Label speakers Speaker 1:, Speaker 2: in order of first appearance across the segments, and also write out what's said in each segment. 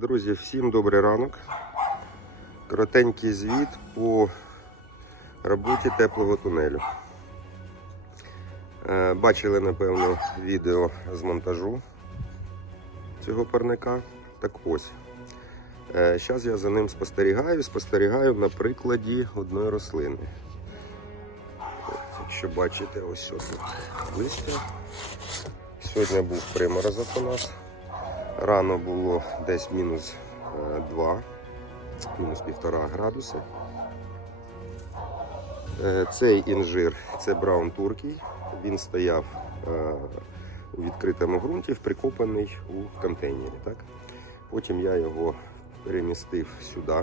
Speaker 1: Друзі, всім добрий ранок. Коротенький звіт по роботі теплого тунелю. Е, Бачили, напевно, відео з монтажу цього парника. Так ось. Зараз я за ним спостерігаю, спостерігаю на прикладі одної рослини. Якщо бачите, ось тут листя. Сьогодні був приморозок у нас. Рано було десь мінус 2, мінус 1,5 градуси. Е, Цей інжир це Браун Туркій. Він стояв е, у відкритому ґрунті, прикопаний у контейнері. Так? Потім я його перемістив сюди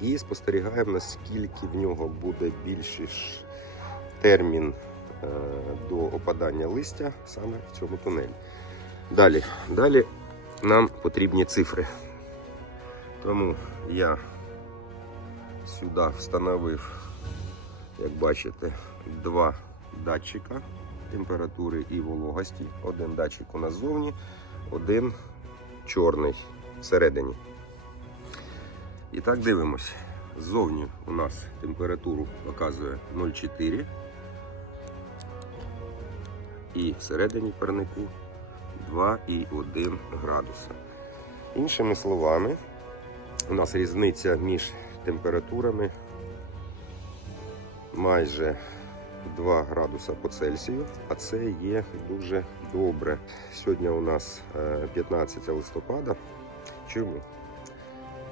Speaker 1: і спостерігаємо, наскільки в нього буде більший термін е, до опадання листя саме в цьому тунелі. Далі, далі нам потрібні цифри. Тому я сюди встановив, як бачите, два датчика температури і вологості. Один датчик у нас ззовні, один чорний всередині. І так дивимось. Ззовні у нас температуру показує 0,4 і всередині парнику 2,1 градуса. Іншими словами, у нас різниця між температурами майже 2 градуса по Цельсію, а це є дуже добре. Сьогодні у нас е, 15 листопада. Чому?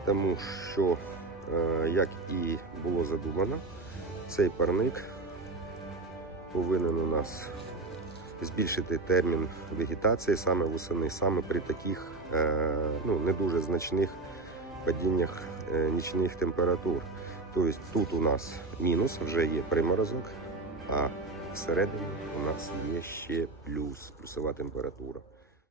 Speaker 1: Тому що, е, як і було задумано, цей парник повинен у нас збільшити термін вегетації саме восени, саме при таких е, ну, не дуже значних падіннях е, нічних температур. Тобто тут у нас мінус, вже є приморозок, а всередині у нас є ще плюс, плюсова температура.